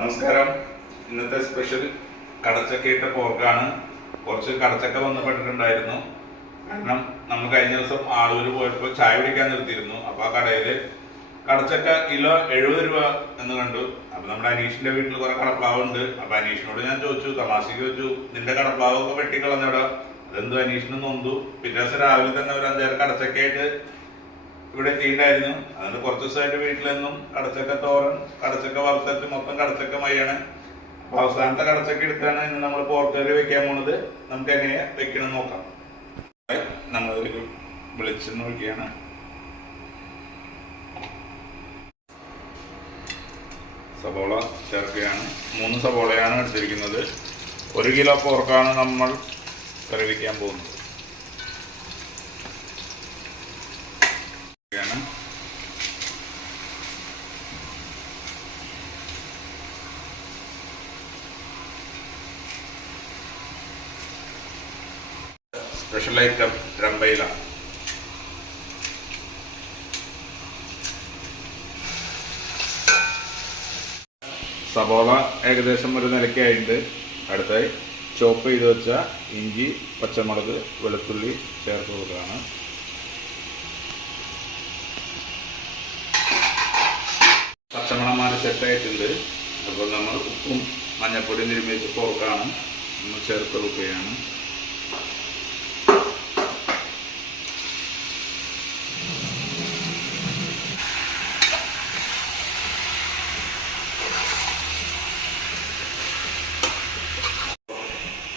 നമസ്കാരം. ഇന്നത്തെ സ്പെഷ്യൽ കടച്ചക്കയിട്ട പോർക്കാണ്. കുറച്ച് കടച്ചക്ക വന്നപ്പെട്ടിട്ടുണ്ടായിരുന്നു. കാരണം നമ്മൾ കഴിഞ്ഞ ദിവസം ആളൂര് പോയപ്പോൾ ചായ കുടിക്കാൻ നിർത്തിയിരുന്നു. അപ്പോൾ ആ കടയിൽ കടച്ചക്ക കിലോ 70 രൂപ എന്ന് കണ്ടു. അപ്പോൾ നമ്മുടെ അനീഷിന്റെ വീട്ടിൽ കുറെ കടപ്ലാവുണ്ട്. അപ്പോൾ അനീഷിനോട് ഞാൻ ചോദിച്ചു, തമാശക്ക് ചോദിച്ചു, നിന്റെ കടപ്ലാവൊക്കെ വെട്ടിക്കളഞ്ഞോടാ. അതെന്തോ അനീഷിന് നൊന്തു. പിറ്റേ ദിവസം രാവിലെ തന്നെ ഒരു 5-6 കടച്ചക്കയായിട്ട് ഇവിടെ എത്തിയിട്ടുണ്ടായിരുന്നു. അതുകൊണ്ട് കുറച്ച് ദിവസമായിട്ട് വീട്ടിലെന്നും കടച്ചക്ക തോരൻ, കടച്ചക്ക വറുത്തച്ച്, മൊത്തം കടച്ചക്ക മയ്യാണ്. അപ്പൊ അവസാനത്തെ കടച്ചക്ക എടുത്താണ് ഇന്ന് നമ്മൾ പോർക്കറി വെക്കാൻ പോണത്. നമുക്ക് എങ്ങനെ വെക്കണം നോക്കാം. നമ്മൾ വെളിച്ചെണ്ണ ഒഴിക്കുകയാണ്. സവോള ചേർക്കുകയാണ്. 3 സവോളയാണ് എടുത്തിരിക്കുന്നത്. 1 കിലോ പോർക്കാണ് നമ്മൾ കറി വയ്ക്കാൻ പോകുന്നത്. സ്പെഷ്യൽ ഐറ്റം രമ്പയില. സവോള ഏകദേശം ഒരു നിലയ്ക്കായിട്ടുണ്ട്. അടുത്തായി ചോപ്പ് ചെയ്ത് വെച്ച ഇഞ്ചി, പച്ചമുളക്, വെളുത്തുള്ളി ചേർത്ത് കൊടുക്കുകയാണ്. പച്ചമുളക് സെറ്റായിട്ടുണ്ട്. അപ്പോൾ നമ്മൾ ഉപ്പും മഞ്ഞൾപ്പൊടിയും തിരുമ്മിച്ച് പോർക്കാണ് നമ്മൾ ചേർത്ത് കൊടുക്കുകയാണ്.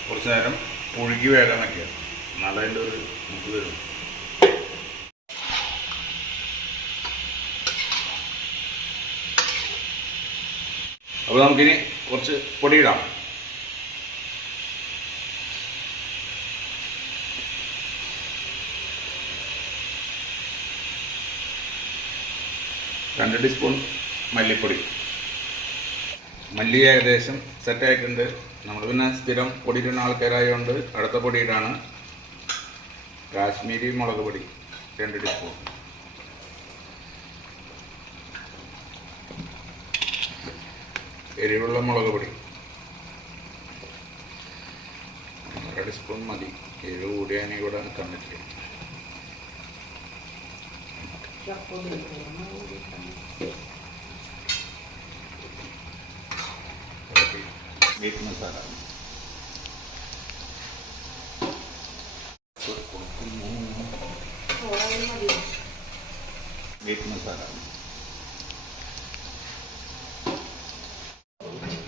കുറച്ച് നേരം പുഴുകി വേഗം വയ്ക്കുക. എന്നാലും അതിൻ്റെ ഒരു മുക്ക് വരും. അപ്പോൾ നമുക്കിനി കുറച്ച് പൊടിയിടാം. രണ്ട് ടീസ്പൂൺ മല്ലിപ്പൊടി. മല്ലി ഏകദേശം സെറ്റായിട്ടുണ്ട്. നമ്മൾ പിന്നെ സ്ഥിരം പൊടിയിടുന്ന ആൾക്കാരായതുകൊണ്ട് അടുത്ത പൊടിയിടാണ്. കാശ്മീരി മുളക് പൊടി 2 ടീസ്പൂൺ. എരിവുള്ള മുളക് പൊടി 1 ടീസ്പൂൺ മതി. എരിവ് കൂടിയാനേ കൂടെ കണ്ടിട്ട്. മീറ്റ് മസാല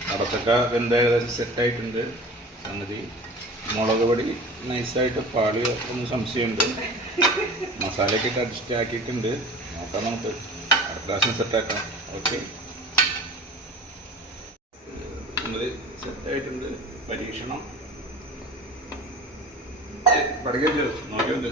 കടച്ചക്ക വെന്ത ഏകദേശം സെറ്റായിട്ടുണ്ട്. സംഗതി മുളക് പൊടി നൈസായിട്ട് പാളി ഒന്ന് സംശയമുണ്ട്. മസാലയൊക്കെ അഡ്ജസ്റ്റ് ആക്കിയിട്ടുണ്ട്. നോക്കാം, നമുക്ക് അടുത്ത പ്രാവശ്യം സെറ്റാക്കാം. ഓക്കെ, സെറ്റായിട്ടുണ്ട്. പരീക്ഷണം പഠിക്കാൻ നോക്കിയുണ്ട്.